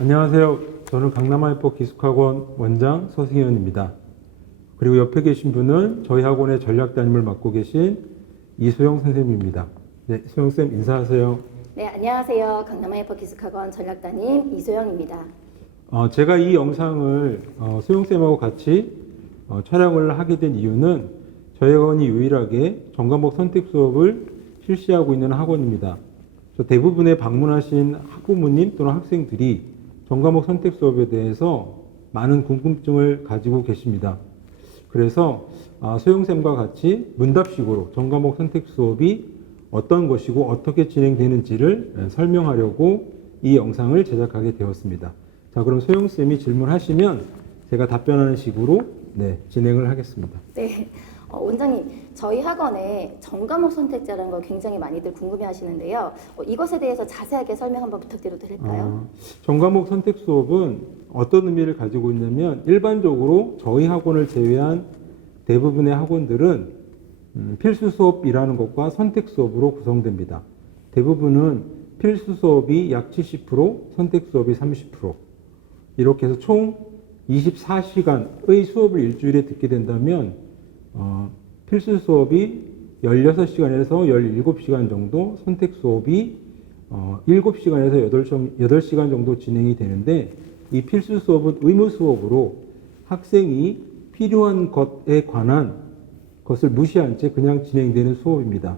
안녕하세요. 저는 강남하이퍼 기숙학원 원장 서승현입니다. 그리고 옆에 계신 분은 저희 학원의 전략 담임을 맡고 계신 이소영 선생님입니다. 네, 소영쌤 인사하세요. 네, 안녕하세요. 강남하이퍼 기숙학원 전략담임 이소영입니다. 제가 이 영상을 소영쌤하고 같이 촬영을 하게 된 이유는 저희 학원이 유일하게 전과목 선택 수업을 실시하고 있는 학원입니다. 대부분의 방문하신 학부모님 또는 학생들이 전과목 선택 수업에 대해서 많은 궁금증을 가지고 계십니다. 그래서 소영쌤과 같이 문답식으로 전과목 선택 수업이 어떤 것이고 어떻게 진행되는지를 설명하려고 이 영상을 제작하게 되었습니다. 자, 그럼 소영쌤이 질문하시면 제가 답변하는 식으로 진행을 하겠습니다. 네, 원장님, 저희 학원에 전과목 선택자라는 걸 굉장히 많이들 궁금해 하시는데요. 이것에 대해서 자세하게 설명 한번 부탁드려도 될까요? 전과목 선택 수업은 어떤 의미를 가지고 있냐면 일반적으로 저희 학원을 제외한 대부분의 학원들은 필수 수업이라는 것과 선택 수업으로 구성됩니다. 대부분은 필수 수업이 약 70%, 선택 수업이 30%. 이렇게 해서 총 24시간의 수업을 일주일에 듣게 된다면 필수 수업이 16시간에서 17시간 정도, 선택 수업이 7시간에서 8시간 정도 진행이 되는데, 이 필수 수업은 의무 수업으로 학생이 필요한 것에 관한 것을 무시한 채 그냥 진행되는 수업입니다.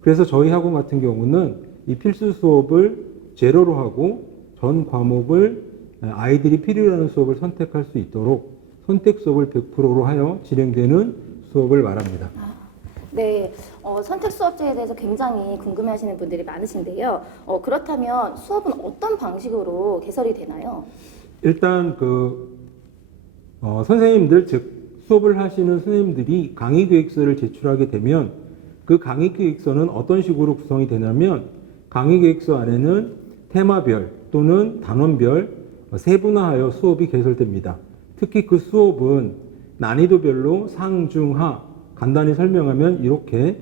그래서 저희 학원 같은 경우는 이 필수 수업을 제로로 하고 전 과목을 아이들이 필요로 하는 수업을 선택할 수 있도록 선택 수업을 100%로 하여 진행되는 수업을 말합니다. 네, 선택 수업제에 대해서 굉장히 궁금해 하시는 분들이 많으신데요. 그렇다면 수업은 어떤 방식으로 개설이 되나요? 일단 선생님들, 즉 수업을 하시는 선생님들이 강의 계획서를 제출하게 되면 그 강의 계획서는 어떤 식으로 구성이 되냐면 강의 계획서 안에는 테마별 또는 단원별 세분화하여 수업이 개설됩니다. 특히 그 수업은 난이도별로 상, 중, 하 간단히 설명하면 이렇게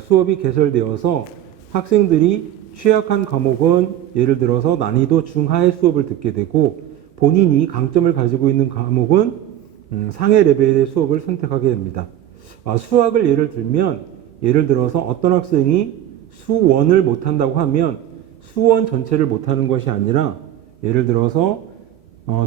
수업이 개설되어서 학생들이 취약한 과목은 예를 들어서 난이도 중하의 수업을 듣게 되고 본인이 강점을 가지고 있는 과목은 상해 레벨의 수업을 선택하게 됩니다. 수학을 예를 들어서 어떤 학생이 수원을 못한다고 하면 수원 전체를 못하는 것이 아니라 예를 들어서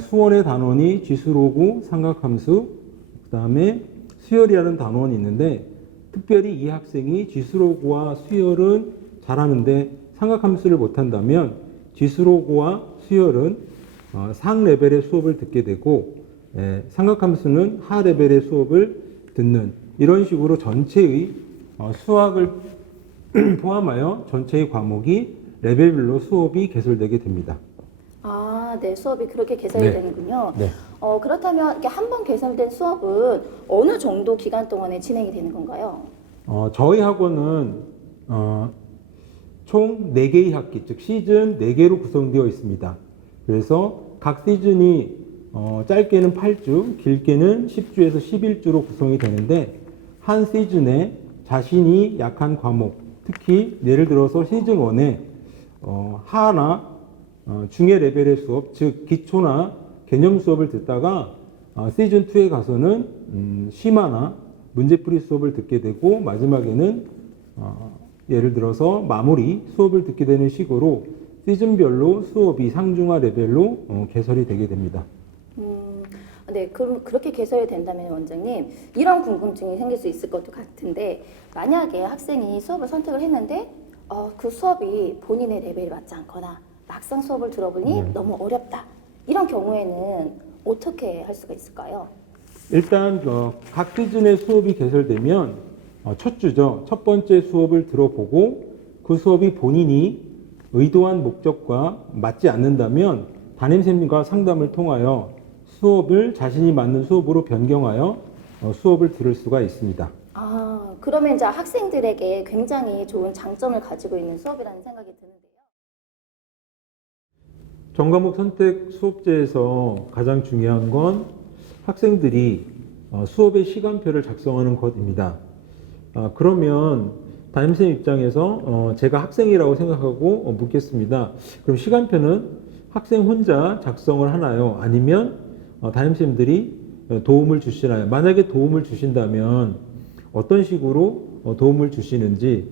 수원의 단원이 지수로고 삼각함수, 그 다음에 수열이라는 단원이 있는데 특별히 이 학생이 지수로고와 수열은 잘하는데 삼각함수를 못한다면 지수로고와 수열은 상 레벨의 수업을 듣게 되고 삼각함수는 하 레벨의 수업을 듣는 이런 식으로 전체의 수학을 포함하여 전체의 과목이 레벨별로 수업이 개설되게 됩니다. 네, 수업이 그렇게 개설이 되는군요. 네. 그렇다면 이렇게 한 번 개설된 수업은 어느 정도 기간 동안에 진행이 되는 건가요? 저희 학원은 총 4개의 학기, 즉 시즌 4개로 구성되어 있습니다. 그래서 각 시즌이 짧게는 8주, 길게는 10주에서 11주로 구성이 되는데 한 시즌에 자신이 약한 과목, 특히 예를 들어서 시즌 1에 하나 중의 레벨의 수업, 즉 기초나 개념 수업을 듣다가 시즌 2에 가서는 심화나 문제풀이 수업을 듣게 되고 마지막에는 예를 들어서 마무리 수업을 듣게 되는 식으로 시즌별로 수업이 상중하 레벨로 개설이 되게 됩니다. 네, 그럼 그렇게 개설이 된다면 원장님, 이런 궁금증이 생길 수 있을 것도 같은데 만약에 학생이 수업을 선택을 했는데 그 수업이 본인의 레벨이 맞지 않거나 막상 수업을 들어보니 너무 어렵다. 이런 경우에는 어떻게 할 수가 있을까요? 일단 각 시즌의 수업이 개설되면 첫 주죠. 첫 번째 수업을 들어보고 그 수업이 본인이 의도한 목적과 맞지 않는다면 담임선생님과 상담을 통하여 수업을 자신이 맞는 수업으로 변경하여 수업을 들을 수가 있습니다. 그러면 이제 학생들에게 굉장히 좋은 장점을 가지고 있는 수업이라는 생각이 드는데요. 전과목 선택 수업제에서 가장 중요한 건 학생들이 수업의 시간표를 작성하는 것입니다. 그러면 담임선생님 입장에서 제가 학생이라고 생각하고 묻겠습니다. 그럼 시간표는 학생 혼자 작성을 하나요? 아니면 담임쌤들이 도움을 주시나요? 만약에 도움을 주신다면 어떤 식으로 도움을 주시는지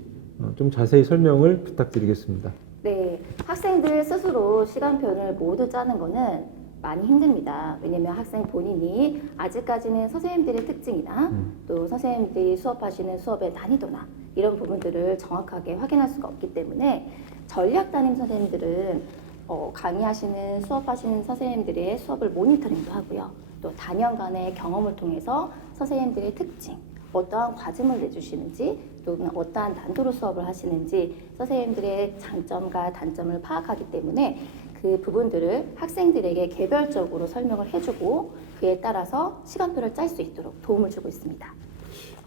좀 자세히 설명을 부탁드리겠습니다. 네, 학생들 스스로 시간표를 모두 짜는 거는 많이 힘듭니다. 왜냐면 학생 본인이 아직까지는 선생님들의 특징이나 또 선생님들이 수업하시는 수업의 난이도나 이런 부분들을 정확하게 확인할 수가 없기 때문에 전략 담임 선생님들은 강의하시는 수업하시는 선생님들의 수업을 모니터링도 하고요. 또 단연간의 경험을 통해서 선생님들의 특징, 어떠한 과제를 내주시는지 또는 어떠한 난도로 수업을 하시는지 선생님들의 장점과 단점을 파악하기 때문에 그 부분들을 학생들에게 개별적으로 설명을 해주고 그에 따라서 시간표를 짤 수 있도록 도움을 주고 있습니다.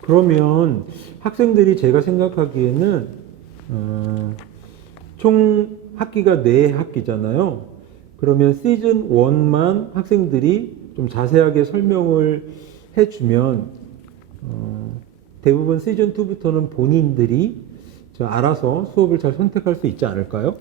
그러면 학생들이 제가 생각하기에는 총 학기가 4학기잖아요. 그러면 시즌 1만 학생들이 좀 자세하게 설명을 해주면 대부분 시즌 2부터는 본인들이 알아서 수업을 잘 선택할 수 있지 않을까요?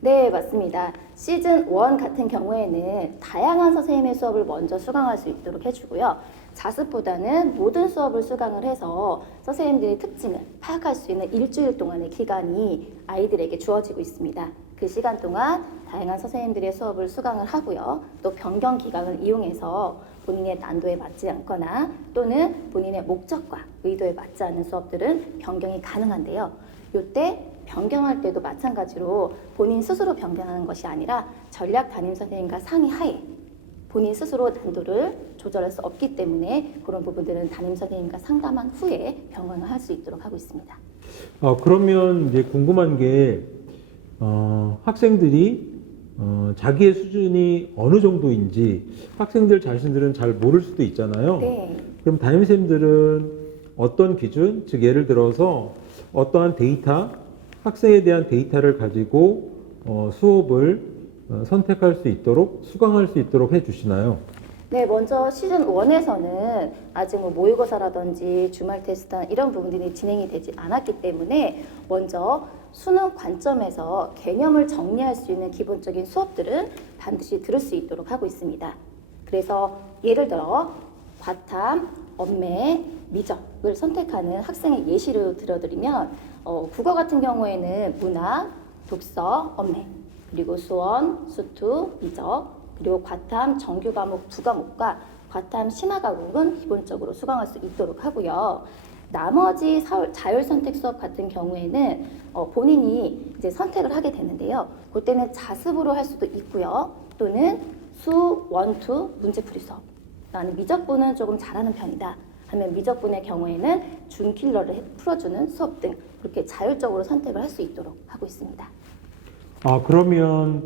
네, 맞습니다. 시즌 1 같은 경우에는 다양한 선생님의 수업을 먼저 수강할 수 있도록 해주고요. 자습보다는 모든 수업을 수강을 해서 선생님들의 특징을 파악할 수 있는 일주일 동안의 기간이 아이들에게 주어지고 있습니다. 그 시간 동안 다양한 선생님들의 수업을 수강을 하고요. 또 변경 기간을 이용해서 본인의 난도에 맞지 않거나 또는 본인의 목적과 의도에 맞지 않는 수업들은 변경이 가능한데요. 이때 변경할 때도 마찬가지로 본인 스스로 변경하는 것이 아니라 전략 담임 선생님과 상의하에 본인 스스로 난도를 조절할 수 없기 때문에 그런 부분들은 담임 선생님과 상담한 후에 변경을 할 수 있도록 하고 있습니다. 그러면 이제 궁금한 게 학생들이 자기의 수준이 어느 정도인지 학생들 자신들은 잘 모를 수도 있잖아요. 네. 그럼 담임쌤들은 어떤 기준, 즉 예를 들어서 어떠한 데이터, 학생에 대한 데이터를 가지고 수업을 선택할 수 있도록, 수강할 수 있도록 해주시나요? 네, 먼저 시즌 1에서는 아직 모의고사라든지 주말 테스트 이런 부분들이 진행이 되지 않았기 때문에 먼저 수능 관점에서 개념을 정리할 수 있는 기본적인 수업들은 반드시 들을 수 있도록 하고 있습니다. 그래서 예를 들어 과탐, 언매, 미적을 선택하는 학생의 예시를 들어드리면 국어 같은 경우에는 문학, 독서, 언매, 그리고 수원, 수투, 미적, 그리고 과탐 정규 과목 2과목과 과탐 심화 과목은 기본적으로 수강할 수 있도록 하고요. 나머지 자율 선택 수업 같은 경우에는 본인이 이제 선택을 하게 되는데요. 그때는 자습으로 할 수도 있고요. 또는 수, 원, 투 문제풀이 수업. 나는 미적분은 조금 잘하는 편이다 하면 미적분의 경우에는 준킬러를 풀어주는 수업 등 그렇게 자율적으로 선택을 할 수 있도록 하고 있습니다. 그러면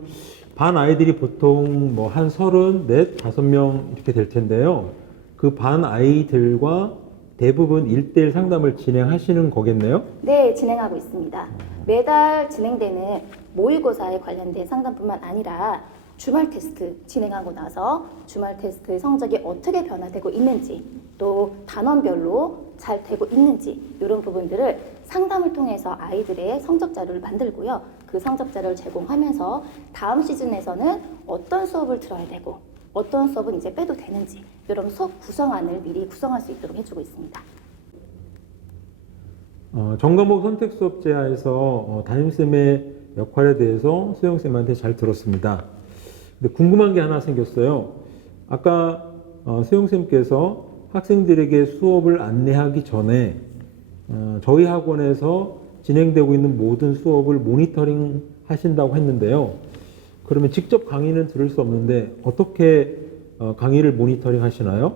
반 아이들이 보통 뭐 한 34, 5명 이렇게 될 텐데요. 그 반 아이들과 대부분 1대1 상담을 진행하시는 거겠네요? 네, 진행하고 있습니다. 매달 진행되는 모의고사에 관련된 상담뿐만 아니라 주말 테스트 진행하고 나서 주말 테스트 성적이 어떻게 변화되고 있는지 또 단원별로 잘 되고 있는지 이런 부분들을 상담을 통해서 아이들의 성적 자료를 만들고요. 그 성적 자료를 제공하면서 다음 시즌에서는 어떤 수업을 들어야 되고 어떤 수업은 이제 빼도 되는지 이런 수업 구성안을 미리 구성할 수 있도록 해주고 있습니다. 전과목 선택 수업 제하에서 담임쌤의 역할에 대해서 수영쌤한테 잘 들었습니다. 근데 궁금한 게 하나 생겼어요. 아까 수영쌤께서 학생들에게 수업을 안내하기 전에 저희 학원에서 진행되고 있는 모든 수업을 모니터링 하신다고 했는데요. 그러면 직접 강의는 들을 수 없는데 어떻게 강의를 모니터링 하시나요?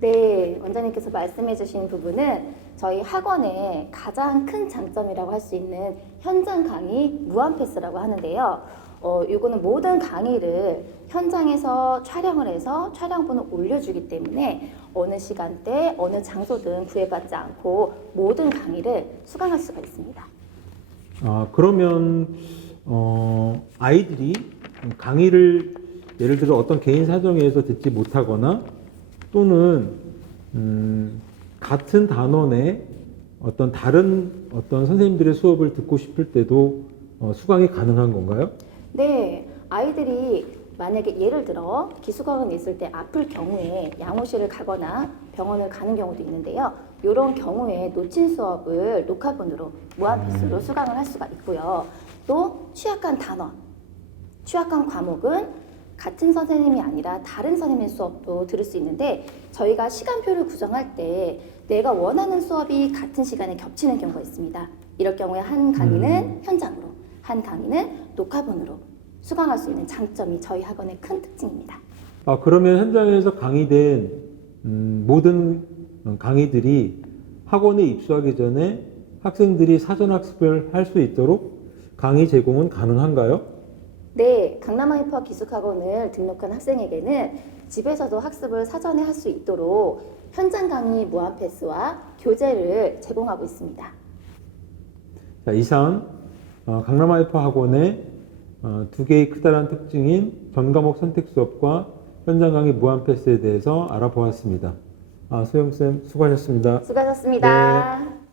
네, 원장님께서 말씀해 주신 부분은 저희 학원의 가장 큰 장점이라고 할 수 있는 현장 강의 무한 패스라고 하는데요. 이거는 모든 강의를 현장에서 촬영을 해서 촬영본을 올려주기 때문에 어느 시간대, 어느 장소든 구애받지 않고 모든 강의를 수강할 수가 있습니다. 그러면 아이들이 강의를 예를 들어 어떤 개인 사정에 의해서 듣지 못하거나 또는 같은 단원의 어떤 다른 어떤 선생님들의 수업을 듣고 싶을 때도 수강이 가능한 건가요? 네, 아이들이 만약에 예를 들어 기숙학원에 있을 때 아플 경우에 양호실을 가거나 병원을 가는 경우도 있는데요. 이런 경우에 놓친 수업을 녹화본으로 무한패스로 수강을 할 수가 있고요. 또 취약한 단원, 취약한 과목은 같은 선생님이 아니라 다른 선생님의 수업도 들을 수 있는데 저희가 시간표를 구성할 때 내가 원하는 수업이 같은 시간에 겹치는 경우가 있습니다. 이럴 경우에 한 강의는 현장으로, 한 강의는 녹화본으로 수강할 수 있는 장점이 저희 학원의 큰 특징입니다. 그러면 현장에서 강의된 모든 강의들이 학원에 입수하기 전에 학생들이 사전 학습을 할 수 있도록 강의 제공은 가능한가요? 네, 강남아이파 기숙학원을 등록한 학생에게는 집에서도 학습을 사전에 할 수 있도록 현장 강의 무한 패스와 교재를 제공하고 있습니다. 자, 이상 강남아이파 학원의 두 개의 크다란 특징인 전과목 선택 수업과 현장 강의 무한 패스에 대해서 알아보았습니다. 소영쌤 수고하셨습니다. 수고하셨습니다. 네.